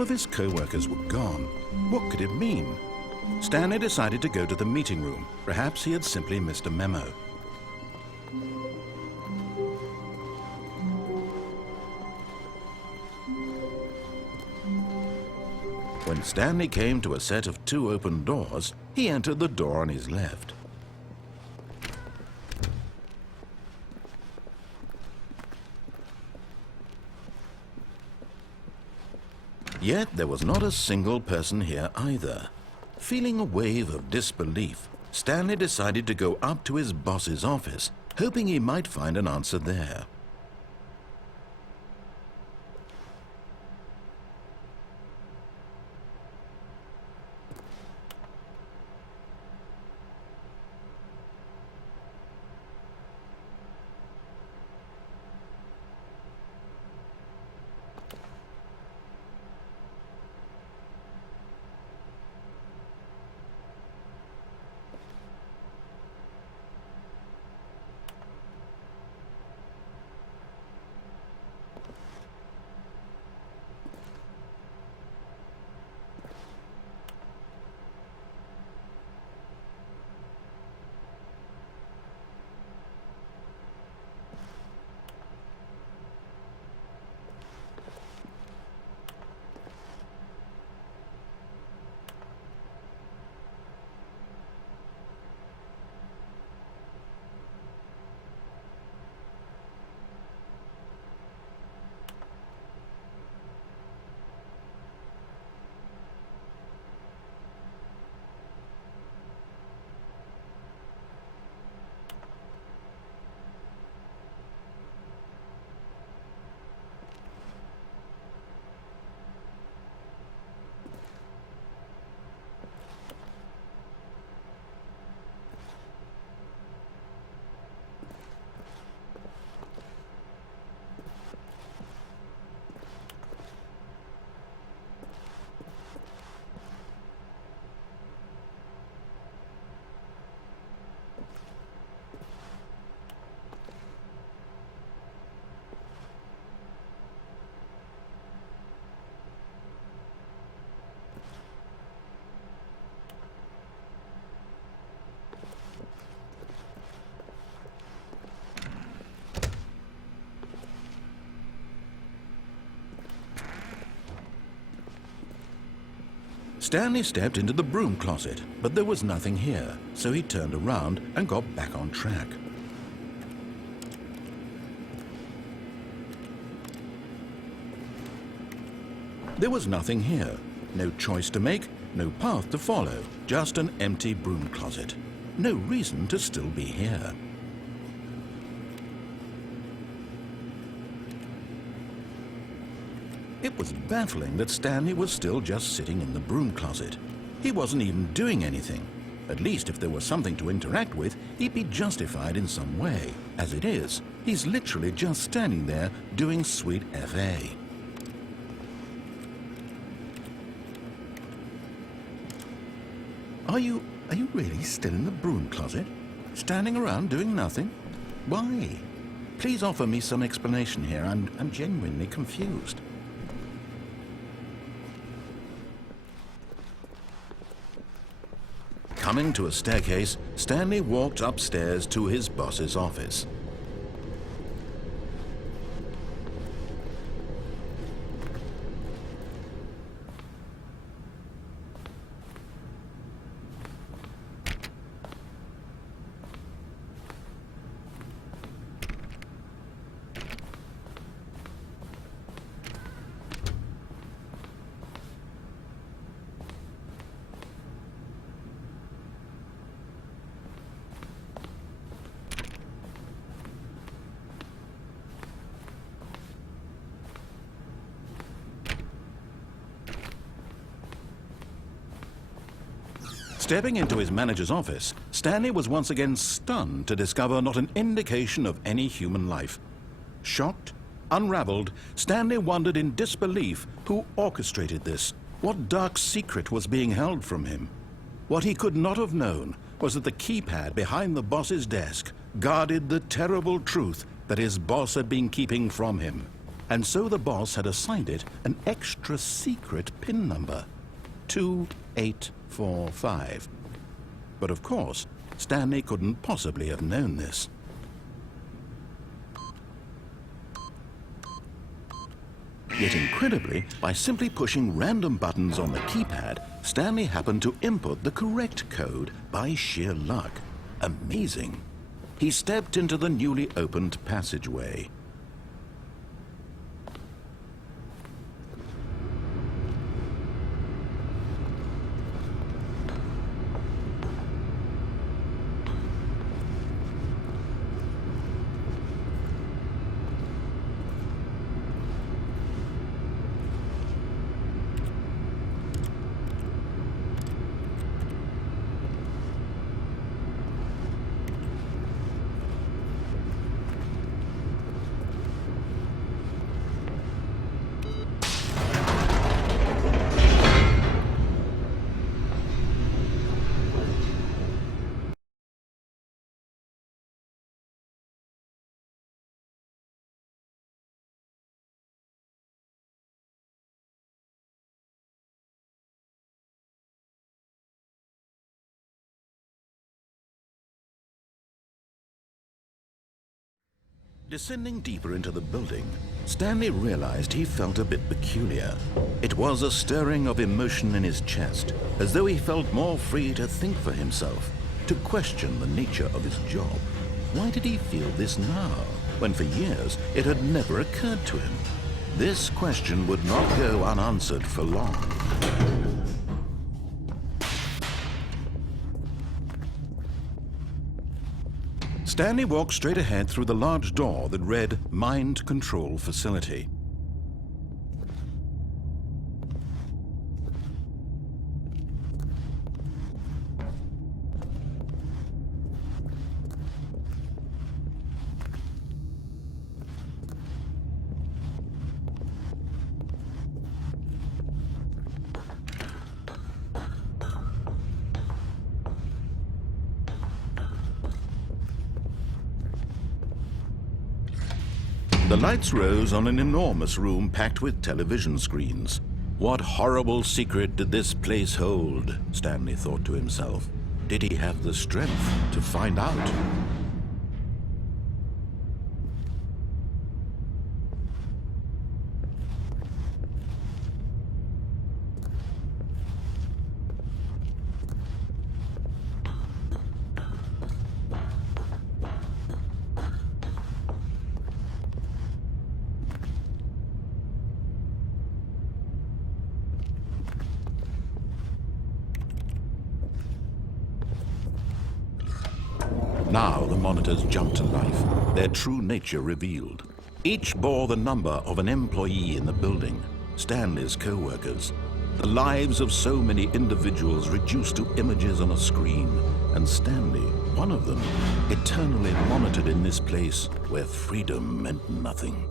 All of his co-workers were gone. What could it mean? Stanley decided to go to the meeting room. Perhaps he had simply missed a memo. When Stanley came to a set of 2 open doors, he entered the door on his left. Yet there was not a single person here either. Feeling a wave of disbelief, Stanley decided to go up to his boss's office, hoping he might find an answer there. Stanley stepped into the broom closet, but there was nothing here, so he turned around and got back on track. There was nothing here. No choice to make, no path to follow, just an empty broom closet. No reason to still be here. It was baffling that Stanley was still just sitting in the broom closet. He wasn't even doing anything. At least if there was something to interact with, he'd be justified in some way. As it is, he's literally just standing there doing sweet FA. Are you really still in the broom closet? Standing around doing nothing? Why? Please offer me some explanation here. I'm genuinely confused. Coming to a staircase, Stanley walked upstairs to his boss's office. Stepping into his manager's office, Stanley was once again stunned to discover not an indication of any human life. Shocked, unraveled, Stanley wondered in disbelief who orchestrated this. What dark secret was being held from him? What he could not have known was that the keypad behind the boss's desk guarded the terrible truth that his boss had been keeping from him. and so the boss had assigned it an extra secret PIN number, 2845. But of course, Stanley couldn't possibly have known this. Yet incredibly, by simply pushing random buttons on the keypad, Stanley happened to input the correct code by sheer luck. Amazing. He stepped into the newly opened passageway. Descending deeper into the building, Stanley realized he felt a bit peculiar. It was a stirring of emotion in his chest, as though he felt more free to think for himself, to question the nature of his job. Why did he feel this now, when for years it had never occurred to him? This question would not go unanswered for long. Stanley walked straight ahead through the large door that read Mind Control Facility. The lights rose on an enormous room packed with television screens. What horrible secret did this place hold? Stanley thought to himself. Did he have the strength to find out? Now the monitors jumped to life, their true nature revealed. Each bore the number of an employee in the building, Stanley's co-workers. The lives of so many individuals reduced to images on a screen, and Stanley, one of them, eternally monitored in this place where freedom meant nothing.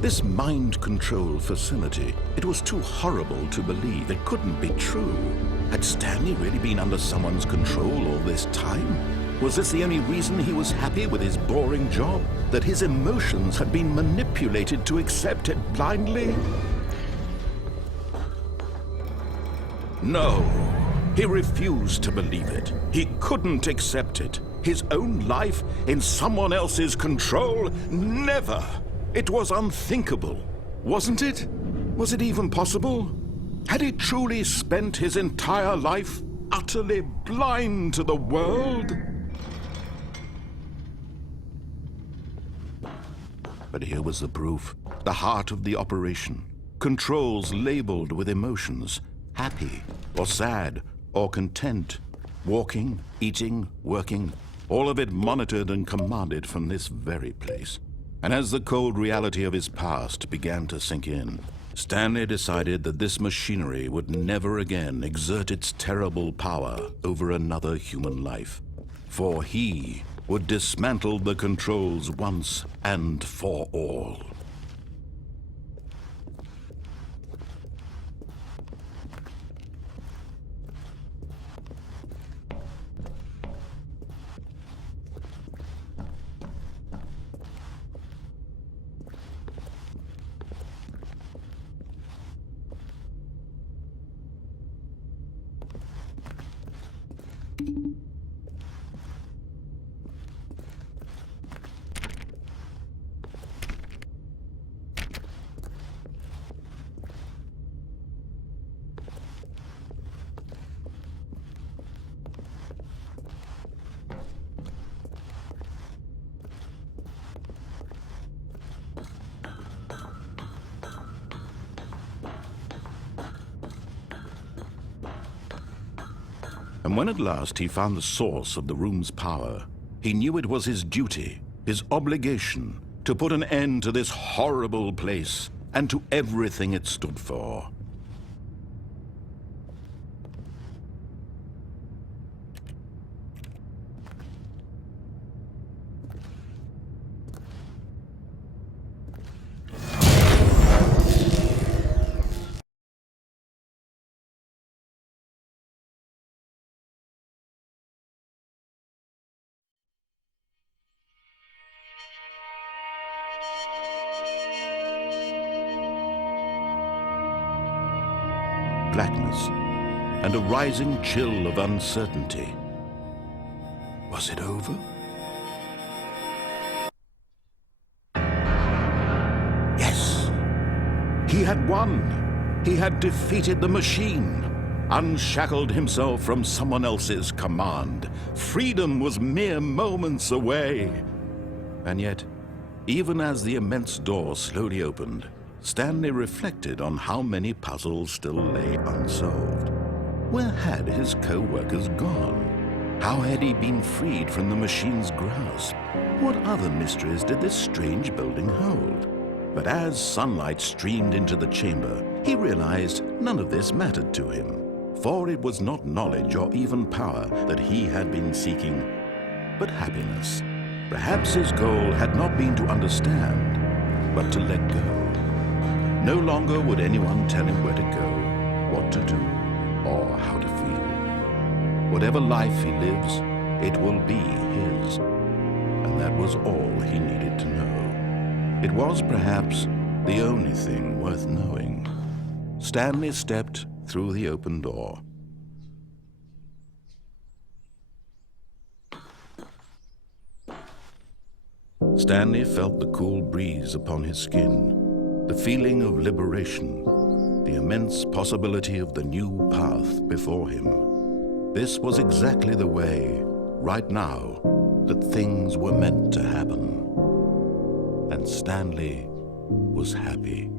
This mind control facility, it was too horrible to believe. It couldn't be true. Had Stanley really been under someone's control all this time? Was this the only reason he was happy with his boring job? That his emotions had been manipulated to accept it blindly? No, he refused to believe it. He couldn't accept it. His own life in someone else's control? Never! It was unthinkable, wasn't it? Was it even possible? Had he truly spent his entire life utterly blind to the world? But here was the proof, the heart of the operation. Controls labeled with emotions, happy or sad or content, walking, eating, working, all of it monitored and commanded from this very place. And as the cold reality of his past began to sink in, Stanley decided that this machinery would never again exert its terrible power over another human life, for he would dismantle the controls once and for all. And when at last he found the source of the room's power, he knew it was his duty, his obligation, to put an end to this horrible place and to everything it stood for. Blackness and a rising chill of uncertainty. Was it over? Yes! He had won! He had defeated the machine, unshackled himself from someone else's command. Freedom was mere moments away. And yet, even as the immense door slowly opened, Stanley reflected on how many puzzles still lay unsolved. Where had his co-workers gone? How had he been freed from the machine's grasp? What other mysteries did this strange building hold? But as sunlight streamed into the chamber, he realized none of this mattered to him, for it was not knowledge or even power that he had been seeking, but happiness. Perhaps his goal had not been to understand, but to let go. No longer would anyone tell him where to go, what to do, or how to feel. Whatever life he lives, it will be his. And that was all he needed to know. It was perhaps the only thing worth knowing. Stanley stepped through the open door. Stanley felt the cool breeze upon his skin. The feeling of liberation, the immense possibility of the new path before him. This was exactly the way, right now, that things were meant to happen. And Stanley was happy.